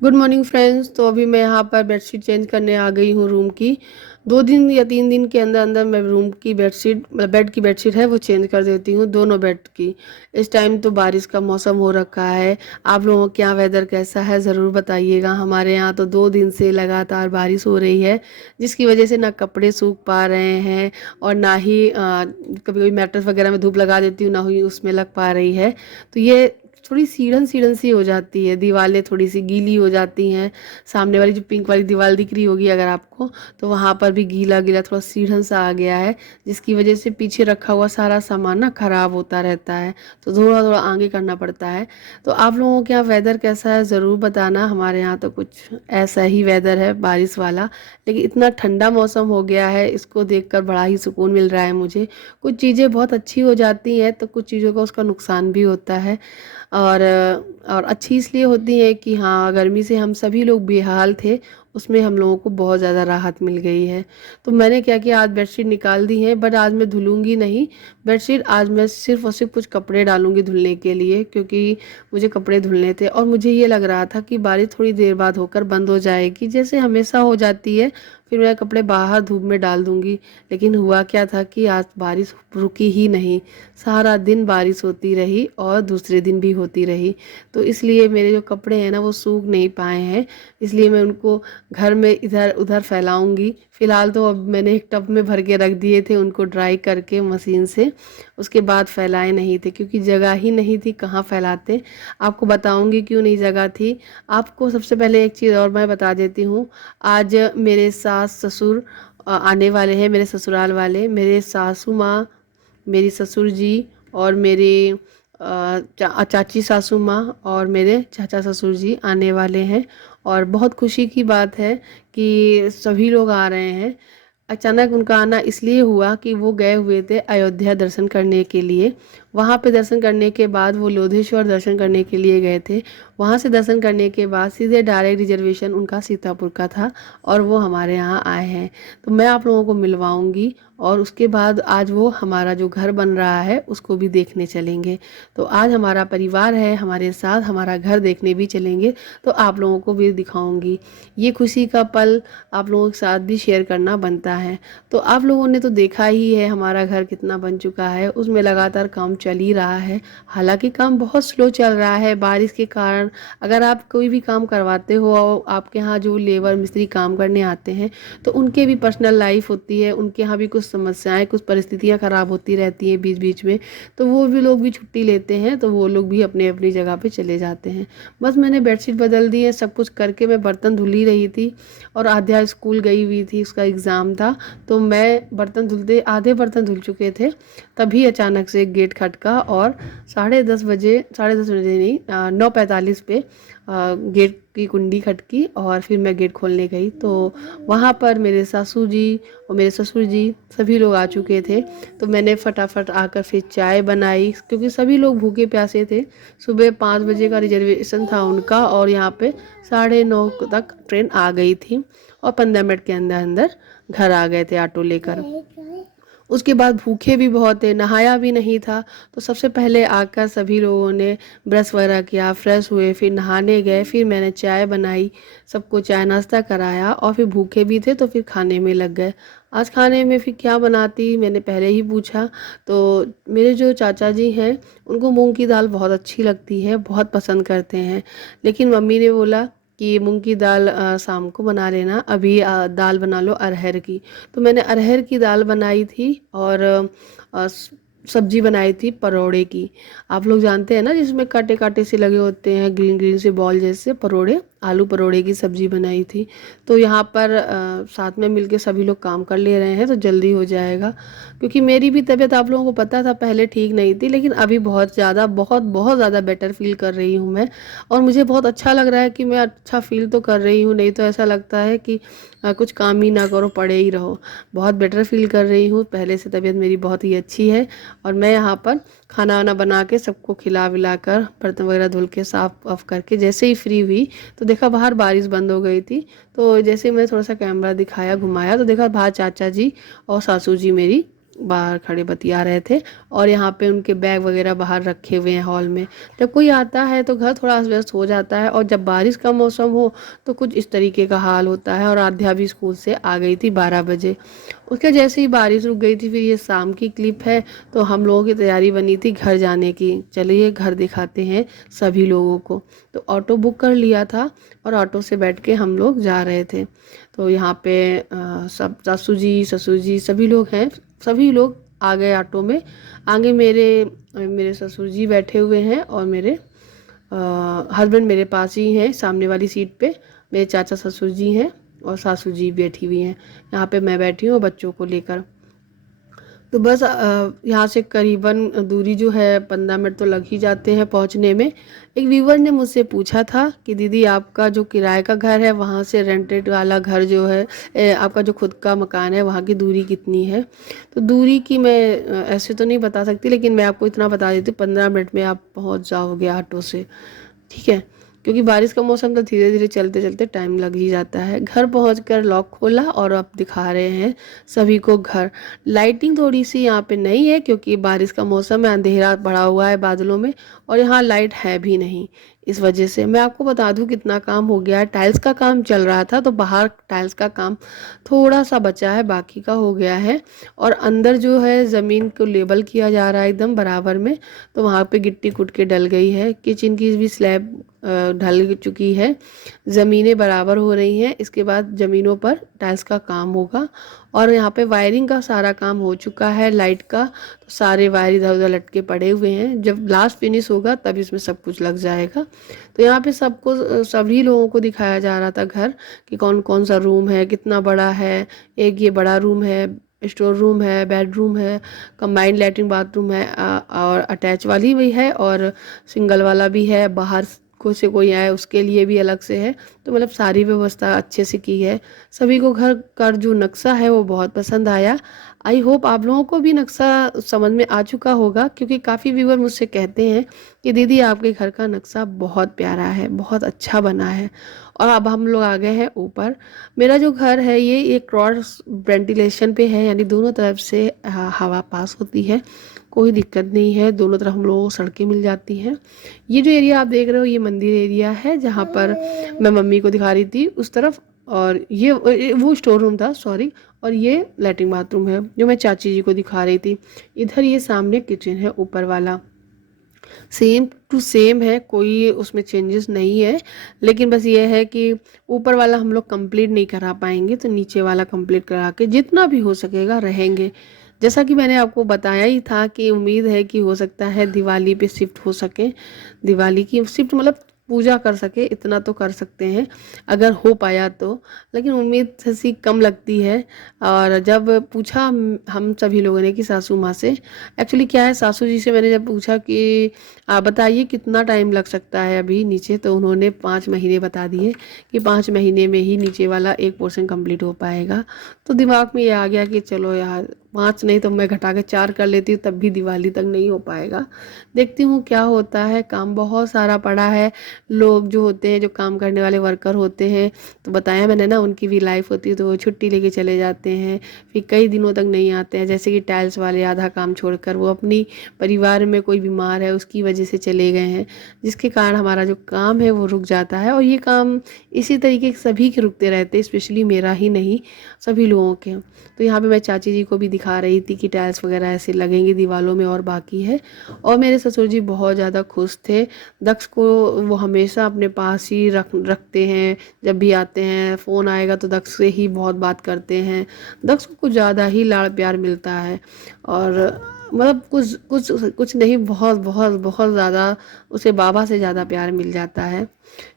Good morning friends. तो अभी मैं यहाँ पर बेडशीट चेंज करने आ गई हूँ रूम की। 2 दिन या 3 दिन के अंदर अंदर मैं रूम की बेडशीट मतलब बेड की बेडशीट है वो चेंज कर देती हूँ, दोनों बेड की। इस टाइम तो बारिश का मौसम हो रखा है। आप लोगों के यहाँ वेदर कैसा है ज़रूर बताइएगा। हमारे यहाँ तो 2 दिन से लगातार बारिश हो रही है, जिसकी वजह से ना कपड़े सूख पा रहे हैं और ना ही कभी कभी मैट्रेस वगैरह में धूप लगा देती हूँ, ना ही उसमें लग पा रही है। तो ये थोड़ी सीढ़न सीढ़न सी हो जाती है, दीवारें थोड़ी सी गीली हो जाती हैं। सामने वाली जो पिंक वाली दीवार दिख रही होगी अगर आपको, तो वहाँ पर भी गीला गीला थोड़ा सीढ़न सा आ गया है, जिसकी वजह से पीछे रखा हुआ सारा सामान ना खराब होता रहता है। तो थोड़ा थोड़ा आगे करना पड़ता है। तो आप लोगों के यहाँ वेदर कैसा है ज़रूर बताना। हमारे यहाँ तो कुछ ऐसा ही वेदर है, बारिश वाला। लेकिन इतना ठंडा मौसम हो गया है, इसको देखकर बड़ा ही सुकून मिल रहा है मुझे। कुछ चीज़ें बहुत अच्छी हो जाती हैं तो कुछ चीज़ों का उसका नुकसान भी होता है। और अच्छी इसलिए होती है कि हाँ, गर्मी से हम सभी लोग बेहाल थे, उसमें हम लोगों को बहुत ज़्यादा राहत मिल गई है। तो मैंने क्या किया, आज बेडशीट निकाल दी है, बट आज मैं धुलूंगी नहीं बेडशीट। आज मैं सिर्फ और सिर्फ कुछ कपड़े डालूंगी धुलने के लिए, क्योंकि मुझे कपड़े धुलने थे और मुझे ये लग रहा था कि बारिश थोड़ी देर बाद होकर बंद हो जाएगी, जैसे हमेशा हो जाती है। फिर मैं कपड़े बाहर धूप में डाल दूंगी। लेकिन हुआ क्या था कि आज बारिश रुकी ही नहीं। सारा दिन बारिश होती रही और दूसरे दिन भी होती रही। तो इसलिए मेरे जो कपड़े हैं ना वो सूख नहीं पाए हैं। इसलिए मैं उनको घर में इधर उधर फैलाऊंगी। फ़िलहाल तो अब मैंने एक टब में भर के रख दिए थे उनको ड्राई करके मशीन से। उसके बाद फैलाए नहीं थे क्योंकि जगह ही नहीं थी, कहाँ फैलाते। आपको बताऊंगी क्यों नहीं जगह थी। आपको सबसे पहले एक चीज़ और मैं बता देती हूँ। आज मेरे सास ससुर आने वाले हैं, मेरे ससुराल वाले। मेरे सासू माँ, मेरी ससुर जी और मेरे चाची सासू माँ और मेरे चाचा ससुर जी आने वाले हैं। और बहुत खुशी की बात है कि सभी लोग आ रहे हैं। अचानक उनका आना इसलिए हुआ कि वो गए हुए थे अयोध्या दर्शन करने के लिए। वहाँ पे दर्शन करने के बाद वो लोधेश्वर दर्शन करने के लिए गए थे। वहाँ से दर्शन करने के बाद सीधे डायरेक्ट रिजर्वेशन उनका सीतापुर का था और वो हमारे यहाँ आए हैं। तो मैं आप लोगों को मिलवाऊंगी और उसके बाद आज वो हमारा जो घर बन रहा है उसको भी देखने चलेंगे। तो आज हमारा परिवार है हमारे साथ, हमारा घर देखने भी चलेंगे। तो आप लोगों को भी दिखाऊंगी। ये खुशी का पल आप लोगों के साथ भी शेयर करना बनता है। तो आप लोगों ने तो देखा ही है हमारा घर कितना बन चुका है, उसमें लगातार काम चल ही रहा है। हालांकि काम बहुत स्लो चल रहा है बारिश के कारण। अगर आप कोई भी काम करवाते हो और आपके यहाँ जो लेबर मिस्त्री काम करने आते हैं तो उनके भी पर्सनल लाइफ होती है, उनके यहाँ भी कुछ समस्याएं, कुछ परिस्थितियां खराब होती रहती हैं बीच बीच में। तो वो भी लोग भी छुट्टी लेते हैं, तो वो लोग भी अपने अपनी जगह पे चले जाते हैं। बस मैंने बेडशीट बदल दी है, सब कुछ करके मैं बर्तन धुल ही रही थी और आध्या स्कूल गई हुई थी, उसका एग्ज़ाम था। तो मैं बर्तन धुलते, आधे बर्तन धुल चुके थे, तभी अचानक से गेट खटका और 10:30 बजे, 10:30 बजे नहीं, 9:45 पे गेट की कुंडी खटकी और फिर मैं गेट खोलने गई। तो वहाँ पर मेरे सासू जी और मेरे ससुर जी सभी लोग आ चुके थे। तो मैंने फटाफट आकर फिर चाय बनाई, क्योंकि सभी लोग भूखे प्यासे थे। सुबह 5 बजे का रिजर्वेशन था उनका और यहाँ पे 9:30 तक ट्रेन आ गई थी और 15 मिनट के अंदर अंदर घर आ गए थे ऑटो लेकर। उसके बाद भूखे भी बहुत थे, नहाया भी नहीं था। तो सबसे पहले आकर सभी लोगों ने ब्रश वगैरह किया, फ्रेश हुए, फिर नहाने गए, फिर मैंने चाय बनाई, सबको चाय नाश्ता कराया और फिर भूखे भी थे तो फिर खाने में लग गए। आज खाने में फिर क्या बनाती मैंने पहले ही पूछा। तो मेरे जो चाचा जी हैं उनको मूंग की दाल बहुत अच्छी लगती है, बहुत पसंद करते हैं। लेकिन मम्मी ने बोला कि मूंग की दाल शाम को बना लेना, अभी दाल बना लो अरहर की। तो मैंने अरहर की दाल बनाई थी और सब्जी बनाई थी परोड़े की। आप लोग जानते हैं ना, जिसमें कांटे कांटे से लगे होते हैं, ग्रीन ग्रीन से बॉल जैसे परोड़े, आलू परोड़े की सब्जी बनाई थी। तो यहाँ पर साथ में मिलके सभी लोग काम कर ले रहे हैं तो जल्दी हो जाएगा। क्योंकि मेरी भी तबीयत आप लोगों को पता था पहले ठीक नहीं थी, लेकिन अभी बहुत ज़्यादा, बहुत बहुत ज़्यादा बेटर फील कर रही हूँ मैं। और मुझे बहुत अच्छा लग रहा है कि मैं अच्छा फील तो कर रही हूँ, नहीं तो ऐसा लगता है कि कुछ काम ही ना करो, पड़े ही रहो। बहुत बेटर फील कर रही हूँ, पहले से तबीयत मेरी बहुत ही अच्छी है। और मैं यहाँ पर खाना वाना बना के सबको खिला विला कर, बर्तन वगैरह धुल के साफ ऑफ करके जैसे ही फ्री हुई तो देखा बाहर बारिश बंद हो गई थी। तो जैसे मैंने थोड़ा सा कैमरा दिखाया, घुमाया, तो देखा बाहर चाचा जी और सासू जी मेरी बाहर खड़े बतिया रहे थे और यहाँ पे उनके बैग वगैरह बाहर रखे हुए हैं हॉल में। जब कोई आता है तो घर थोड़ा अस्त व्यस्त हो जाता है, और जब बारिश का मौसम हो तो कुछ इस तरीके का हाल होता है। और आध्या भी स्कूल से आ गई थी 12 बजे। उसके जैसे ही बारिश रुक गई थी, फिर ये शाम की क्लिप है, तो हम लोगों की तैयारी बनी थी घर जाने की। चलिए घर दिखाते हैं सभी लोगों को। तो ऑटो बुक कर लिया था और ऑटो से बैठ के हम लोग जा रहे थे। तो यहाँ पे सब सासू जी ससुर जी सभी लोग हैं, सभी लोग आ गए ऑटो में। आगे मेरे मेरे ससुर जी बैठे हुए हैं और मेरे हस्बैंड मेरे पास ही हैं सामने वाली सीट पे। मेरे चाचा ससुर जी हैं और सासू जी बैठी हुई हैं। यहाँ पे मैं बैठी हूँ बच्चों को लेकर। तो बस यहाँ से करीबन दूरी जो है 15 मिनट तो लग ही जाते हैं पहुँचने में। एक व्यूवर ने मुझसे पूछा था कि दीदी आपका जो किराए का घर है वहाँ से रेंटेड वाला घर जो है, आपका जो खुद का मकान है वहाँ की दूरी कितनी है। तो दूरी की मैं ऐसे तो नहीं बता सकती, लेकिन मैं आपको इतना बता देती हूँ 15 मिनट में आप पहुँच जाओगे ऑटो से, ठीक है। क्योंकि बारिश का मौसम तो धीरे धीरे चलते चलते टाइम लग ही जाता है। घर पहुंचकर लॉक खोला और अब दिखा रहे हैं सभी को घर। लाइटिंग थोड़ी सी यहाँ पे नहीं है क्योंकि बारिश का मौसम है, अंधेरा पड़ा हुआ है बादलों में, और यहाँ लाइट है भी नहीं। इस वजह से मैं आपको बता दूं कितना काम हो गया है। टाइल्स का काम चल रहा था तो बाहर टाइल्स का काम थोड़ा सा बचा है, बाकी का हो गया है। और अंदर जो है ज़मीन को लेबल किया जा रहा है एकदम बराबर में, तो वहाँ पे गिट्टी कुट के डल गई है। किचन की भी स्लैब ढल चुकी है, ज़मीनें बराबर हो रही हैं। इसके बाद ज़मीनों पर टाइल्स का काम होगा। और यहाँ पे वायरिंग का सारा काम हो चुका है, लाइट का तो सारे वायर इधर उधर लटके पड़े हुए हैं। जब लास्ट फिनिश होगा तब इसमें सब कुछ लग जाएगा। तो यहाँ पे सबको सभी लोगों को दिखाया जा रहा था घर कि कौन कौन सा रूम है, कितना बड़ा है। एक ये बड़ा रूम है, स्टोर रूम है, बेडरूम है, कंबाइंड लैट्रिन बाथरूम है, और अटैच वाली भी है और सिंगल वाला भी है। बाहर को से कोई आए उसके लिए भी अलग से है। तो मतलब सारी व्यवस्था अच्छे से की है। सभी को घर का जो नक्शा है वो बहुत पसंद आया। आई होप आप लोगों को भी नक्शा समझ में आ चुका होगा, क्योंकि काफ़ी व्यूवर मुझसे कहते हैं कि दीदी आपके घर का नक्शा बहुत प्यारा है, बहुत अच्छा बना है। और अब हम लोग आ गए हैं ऊपर। मेरा जो घर है ये एक क्रॉस वेंटिलेशन पे है, यानी दोनों तरफ से हवा पास होती है, कोई दिक्कत नहीं है। दोनों तरफ हम लोगों को सड़कें मिल जाती हैं। ये जो एरिया आप देख रहे हो ये मंदिर एरिया है, जहाँ पर मैं मम्मी को दिखा रही थी उस तरफ। और ये वो स्टोर रूम था, सॉरी। और ये लैट्रिन बाथरूम है जो मैं चाची जी को दिखा रही थी। इधर ये सामने किचन है ऊपर वाला, सेम टू सेम है, कोई उसमें चेंजेस नहीं है। लेकिन बस ये है कि ऊपर वाला हम लोग कंप्लीट नहीं करा पाएंगे, तो नीचे वाला कंप्लीट करा के जितना भी हो सकेगा रहेंगे। जैसा कि मैंने आपको बताया ही था कि उम्मीद है कि हो सकता है दिवाली पे शिफ्ट हो सके। दिवाली की शिफ्ट मतलब पूजा कर सके, इतना तो कर सकते हैं अगर हो पाया तो। लेकिन उम्मीद थोड़ी कम लगती है। और जब पूछा हम सभी लोगों ने कि सासू माँ से, एक्चुअली क्या है, सासू जी से मैंने जब पूछा कि आप बताइए कितना टाइम लग सकता है अभी नीचे, तो उन्होंने 5 महीने बता दिए कि 5 महीने में ही नीचे वाला एक पोर्शन कंप्लीट हो पाएगा। तो दिमाग में ये आ गया कि चलो यार 5 नहीं तो मैं घटा के 4 कर लेती हूँ, तब भी दिवाली तक नहीं हो पाएगा। देखती हूँ क्या होता है। काम बहुत सारा पड़ा है। लोग जो होते हैं, जो काम करने वाले वर्कर होते हैं, तो बताया मैंने ना, उनकी भी लाइफ होती है, तो वो छुट्टी लेके चले जाते हैं, फिर कई दिनों तक नहीं आते हैं। जैसे कि टाइल्स वाले आधा काम छोड़कर वो अपनी परिवार में कोई बीमार है उसकी वजह से चले गए हैं, जिसके कारण हमारा जो काम है वो रुक जाता है। और ये काम इसी तरीके के सभी के रुकते रहते हैं, स्पेशली मेरा ही नहीं, सभी लोगों के। तो यहाँ पे मैं चाची जी को भी दिखा रही थी कि टाइल्स वगैरह ऐसे लगेंगे दीवारों में और बाकी है। और मेरे ससुर जी बहुत ज़्यादा खुश थे। दक्ष को वो हमेशा अपने पास ही रखते हैं। जब भी आते हैं फ़ोन आएगा तो दक्ष से ही बहुत बात करते हैं। दक्ष को कुछ ज़्यादा ही लाड़ प्यार मिलता है, और मतलब कुछ कुछ कुछ नहीं, बहुत बहुत बहुत ज़्यादा उसे बाबा से ज़्यादा प्यार मिल जाता है।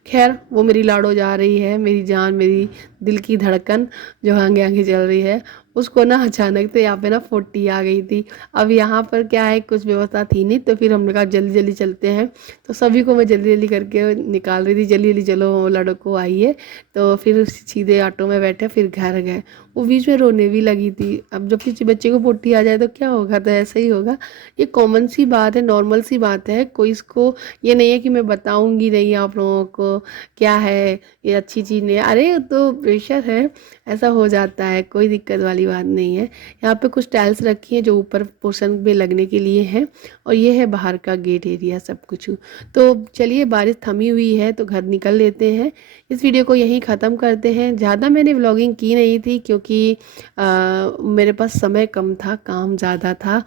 खैर वो मेरी लाडो जा रही है, मेरी जान, मेरी दिल की धड़कन जो आगे आगे चल रही है। उसको ना अचानक से यहाँ पे ना 40 आ गई थी। अब यहाँ पर क्या है, कुछ व्यवस्था थी नहीं, तो फिर हमने कहा जल्दी जल्दी चलते हैं। तो सभी को मैं जल्दी जल्दी करके निकाल रही थी, जल्दी जल्दी चलो लड़को आइए। तो फिर सीधे ऑटो में बैठे फिर घर गए। वो बीच में रोने भी लगी थी। अब जब किसी बच्चे को 40 आ जाए तो क्या होगा, तो ऐसा ही होगा। ये कॉमन सी बात है, नॉर्मल सी बात है। कोई इसको ये नहीं है कि मैं बताऊंगी नहीं आप लोगों को क्या है, ये अच्छी चीज़ नहीं है। अरे तो प्रेशर है, ऐसा हो जाता है, कोई दिक्कत वाली वाली बात नहीं है। यहाँ पे कुछ टाइल्स रखी हैं जो ऊपर पोर्शन में लगने के लिए हैं, और ये है बाहर का गेट एरिया सब कुछ। तो चलिए, बारिश थमी हुई है तो घर निकल लेते हैं। इस वीडियो को यहीं ख़त्म करते हैं। ज़्यादा मैंने व्लॉगिंग की नहीं थी क्योंकि मेरे पास समय कम था, काम ज़्यादा था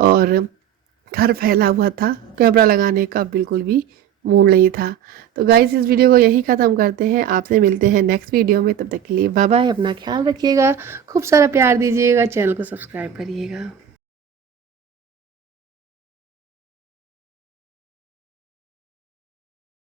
और घर फैला हुआ था, कैमरा लगाने का बिल्कुल भी मूड नहीं था। तो गाइस, इस वीडियो को यहीं ख़त्म करते हैं। आपसे मिलते हैं नेक्स्ट वीडियो में। तब तक के लिए बाय बाय। अपना ख्याल रखिएगा, खूब सारा प्यार दीजिएगा, चैनल को सब्सक्राइब करिएगा।